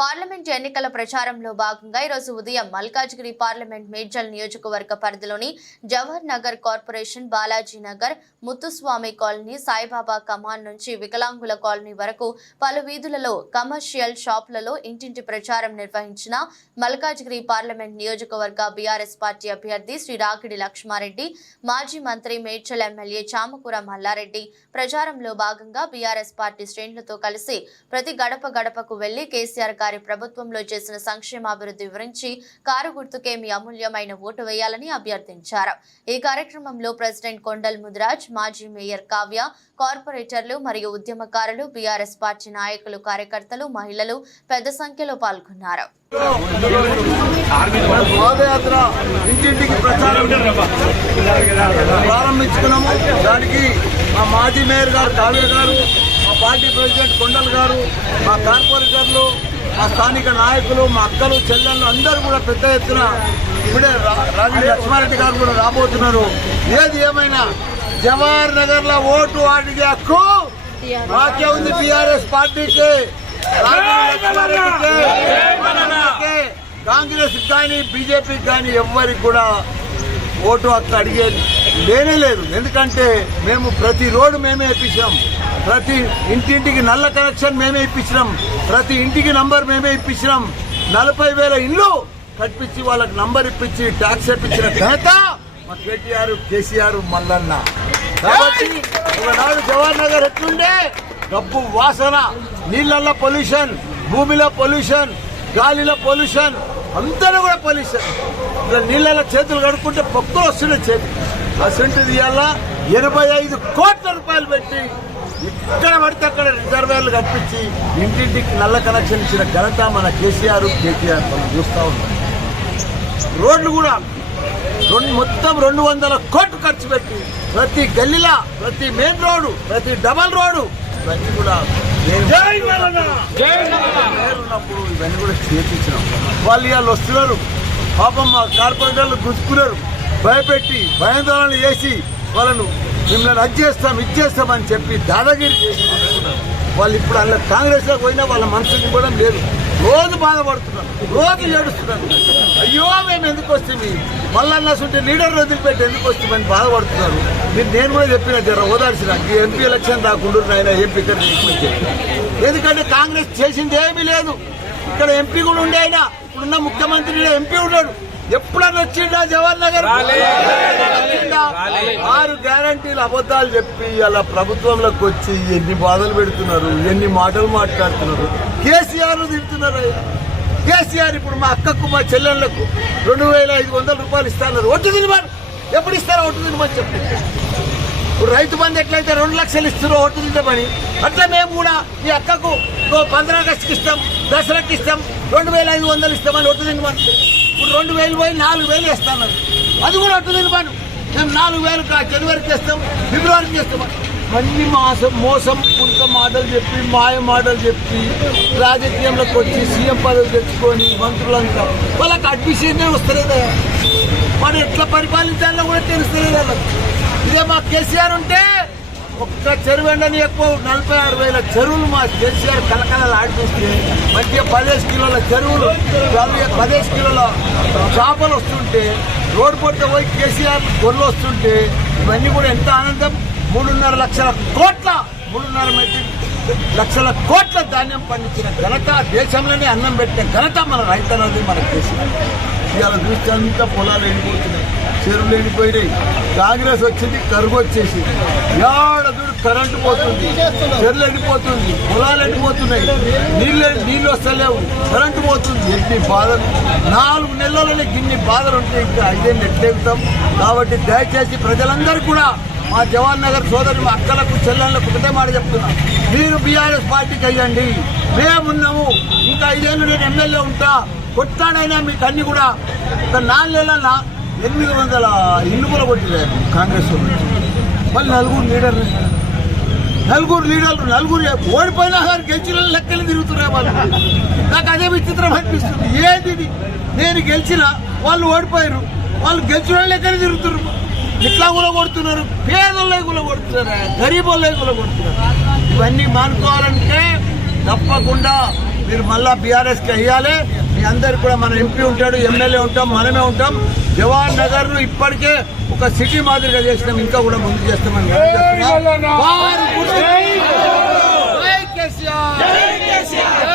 Parliament ఎన్నికల ప్రచారంలో భాగంగా ఈరోజు ఉదయం మల్కాజ్గిరి పార్లమెంట్ మేడ్చల్ నియోజకవర్గ పరిధిలోని జవహర్ నగర్ కార్పొరేషన్, బాలాజీ నగర్, ముత్తుస్వామి కాలనీ, సాయిబాబా కమాన్ నుంచి వికలాంగుల కాలనీ వరకు పలు వీధులలో కమర్షియల్ షాపులలో ఇంటింటి ప్రచారం నిర్వహించిన మల్కాజ్గిరి పార్లమెంట్ నియోజకవర్గ బీఆర్ఎస్ పార్టీ అభ్యర్థి శ్రీ రాకిడి లక్ష్మారెడ్డి, మాజీ మంత్రి మేడ్చల్ ఎమ్మెల్యే చామకూర మల్లారెడ్డి ప్రచారంలో భాగంగా బీఆర్ఎస్ పార్టీ శ్రేణులతో కలిసి ప్రతి గడప గడపకు వెళ్లి కేసీఆర్ గారి ప్రభుత్వంలో చేసిన సంక్షేమాభివృద్ధి వివరించి కారు గుర్తుకే మీ అమూల్యమైన ఓటు వేయాలని అభ్యర్థించారు. ఈ కార్యక్రమంలో ప్రెసిడెంట్ కొండల్ ముదిరాజ్, మాజీ మేయర్ కావ్య, కార్పొరేటర్లు మరియు ఉద్యమకారులు, బీఆర్ఎస్ పార్టీ నాయకులు, కార్యకర్తలు, మహిళలు పెద్ద సంఖ్యలో పాల్గొన్నారు. ప్రారంభించుకున్నాము. దానికి మా మాజీ మేయర్ గారు కావ్య గారు, మా పార్టీ ప్రెసిడెంట్ కొండల్ గారు, మా కార్పొరేటర్లు, మా స్థానిక నాయకులు, మా అక్కలు, చెల్లెళ్ళు అందరూ కూడా పెద్ద ఎత్తున ఇప్పుడే రాకిడి లక్ష్మారెడ్డి గారు కూడా రాబోతున్నారు. ఏది ఏమైనా జవహర్ నగర్ లో ఓటు అడిగే హక్కు మాకే ఉంది. బీఆర్ఎస్ పార్టీకి, కాంగ్రెస్ కానీ బీజేపీకి కానీ ఎవ్వరికి కూడా ఓటు హక్కు అడిగేది లేనే లేదు. ఎందుకంటే మేము ప్రతి రోడ్డు మేమే ఇప్పించినాం, ప్రతి ఇంటింటికి నల్ల కనెక్షన్ మేమే ఇప్పించినాం, ప్రతి ఇంటికి నంబర్ మేమే ఇప్పించినాం. 40,000 ఇల్లు కట్టించి వాళ్ళకి నంబర్ ఇప్పించి ట్యాక్స్ ఇప్పించిన ఘనత మా కేసీఆర్ మల్లన్న. కాబట్టి ఒకనాడు జవహర్ నగర్ ఎట్లుండే, డబ్బు వాసన, నీళ్లలో పొల్యూషన్, భూమిలో పొల్యూషన్, గాలిలో పొల్యూషన్, అందరూ కూడా పొల్యూషన్. ఇలా నీళ్ళలో చేతులు కడుక్కుంటే పొక్కులు వస్తున్నాయి చేతులు. అసంటి ఇవాళ 85 కోట్ల రూపాయలు పెట్టి ఇక్కడ పడితే అక్కడ రిజర్వేర్లు కట్టించి ఇంటింటికి నల్ల కనెక్షన్ ఇచ్చిన ఘనత మన కేసీఆర్ మనం చూస్తూ ఉన్నాం. రోడ్లు కూడా మొత్తం 200 కోట్లు ఖర్చు పెట్టి ప్రతి గల్లీలా, ప్రతి మెయిన్ రోడ్డు, ప్రతి డబల్ రోడ్డు ఇవన్నీ కూడా ఉన్నప్పుడు ఇవన్నీ కూడా చేపించినాం. వాళ్ళు ఇవాళ వస్తున్నారు. పాపం మా కార్పొరేటర్లు గుర్తుకున్నారు, భయపెట్టి భయాందోళన చేసి వాళ్ళను మిమ్మల్ని అది చేస్తాం, ఇది చేస్తామని చెప్పి దాదాగిరి చేసి వాళ్ళు ఇప్పుడు అలా కాంగ్రెస్ లో పోయినా వాళ్ళ మనసుకి కూడా లేదు. రోజు బాధపడుతున్నారు, రోజు ఏడుస్తున్నారు. అయ్యో మేము ఎందుకు వస్తుంది, మళ్ళీ ఉంటే లీడర్ వదిలిపెట్టి ఎందుకు వస్తుందని బాధపడుతున్నారు. నేను కూడా చెప్పిన జర ఓదార్చిన ఎంపీ ఎలక్షన్ రాకుండా ఆయన ఎంపీ ఇక్కడ ఎందుకంటే కాంగ్రెస్ చేసింది ఏమీ లేదు. ఇక్కడ ఎంపీ కూడా ఉండే, ఆయన ఇప్పుడున్న ముఖ్యమంత్రి ఎంపీ ఉన్నాడు. ఎప్పుడన్నా వచ్చిండా జవహర్ నగర్? 6 గ్యారంటీలు అబద్ధాలు చెప్పి అలా ప్రభుత్వంలోకి వచ్చి ఎన్ని బాధలు పెడుతున్నారు, ఎన్ని మాటలు మాట్లాడుతున్నారు. కేసీఆర్ తింటున్నారు. కేసీఆర్ ఇప్పుడు మా అక్కకు, మా చెల్లెళ్లకు 2,500 రూపాయలు ఇస్తున్నారు. ఒట్టు తినమని ఎప్పుడు ఇస్తారో ఒట్టు తినమని చెప్పి. ఇప్పుడు రైతు బంధు ఎట్లయితే 2 లక్షలు ఇస్తారో ఒట్టు తింటామని, అట్లా మేము కూడా ఈ అక్కకు 15 ఆగస్టుకి ఇస్తాం, దసరాకి ఇస్తాం, 2,500 ఇస్తామని ఒట్టు తినమని. ఇప్పుడు 2,000 పోయి 4,000 ఇస్తాను, అది కూడా ఒట్టు తినమని. మేము 4,000 జనవరికి ఇస్తాం, ఫిబ్రవరికి ఇస్తాం. అన్ని మోసం పుంత మాటలు చెప్పి, మాయ మాటలు చెప్పి రాజకీయంలోకి వచ్చి సీఎం పదవి తెచ్చుకొని మంత్రులంతా వాళ్ళకి అడ్మిషన్నే వస్తలేదా, మనం ఎట్లా పరిపాలించాలో కూడా తెలుస్తలేదు. ఇదే మా కేసీఆర్ ఉంటే ఒక్క చెరువు ఎండని ఎక్కువ 46,000 చెరువులు మా కేసీఆర్ కలకలలు ఆడిపిస్తే మంచిగా 15 కిలోల చెరువులు, 15 కిలోల చేపలు వస్తుంటే, రోడ్డు పొట్ట పోయి కేసీఆర్ గొర్రెలు వస్తుంటే ఇవన్నీ కూడా ఎంత ఆనందం. 3.5 లక్షల కోట్ల ధాన్యం పండించిన ఘనత, దేశంలోనే అన్నం పెట్టిన ఘనత మన రైతన్నది, మన కేసీఆర్. ఇవాళ చూస్తే అంతా పొలాలు ఎండిపోతున్నాయి, చెరువులు ఎండిపోయినాయి. కాంగ్రెస్ వచ్చింది, కరువు వచ్చేసి ఏడదుడు కరెంటు పోతుంది, చెరువులు ఎండిపోతుంది, పొలాలు ఎండిపోతున్నాయి, నీళ్ళు వస్తలేవు, కరెంటు పోతుంది. ఎన్ని బాధలు! 4 నెలల్లోనే గిన్ని బాధలు ఉంటాయి. ఇంకా 5 ఏళ్ళు ఎట్లెగుతాం. కాబట్టి దయచేసి ప్రజలందరూ కూడా మా జవహర్ నగర్ సోదరు, మా అక్కలకు, చెల్లెళ్ళకు ఒకటే మాట చెప్తున్నాం. మీరు బీఆర్ఎస్ పార్టీకి అయ్యండి, మేమున్నాము. ఇంకా 5 ఏళ్ళు నేను ఎమ్మెల్యే ఉంటా. కొట్లాడైనా మీకు అన్ని కూడా ఒక 4 నెలల 800 ఇల్లు కూడా కొట్టిలేదు కాంగ్రెస్ వాళ్ళు. మళ్ళీ 4 లీడర్లు ఓడిపోయినా కానీ గెలిచిన లెక్కలు తిరుగుతున్నాయి వాళ్ళు. నాకు అదే విచిత్రం అనిపిస్తుంది. ఏది నేను గెలిచిన వాళ్ళు ఓడిపోయారు, వాళ్ళు గెలిచిన లెక్కలు తిరుగుతున్నారు. ఇట్లా కూడా కొడుతున్నారు, పేదలే కూడా కొడుతున్నారు, గరీబులే కూడా కొడుతున్నారు. ఇవన్నీ మానుకోవాలంటే తప్పకుండా మీరు మళ్ళా బీఆర్ఎస్ కి వేయాలి. మీ అందరికి కూడా మన ఎంపీ ఉంటాడు, ఎమ్మెల్యే ఉంటాం, మనమే ఉంటాం. జవహర్ నగర్ ను ఇప్పటికే ఒక సిటీ మాదిరిగా చేసినాం, ఇంకా కూడా ముందు చేస్తామని వారు గుర్తు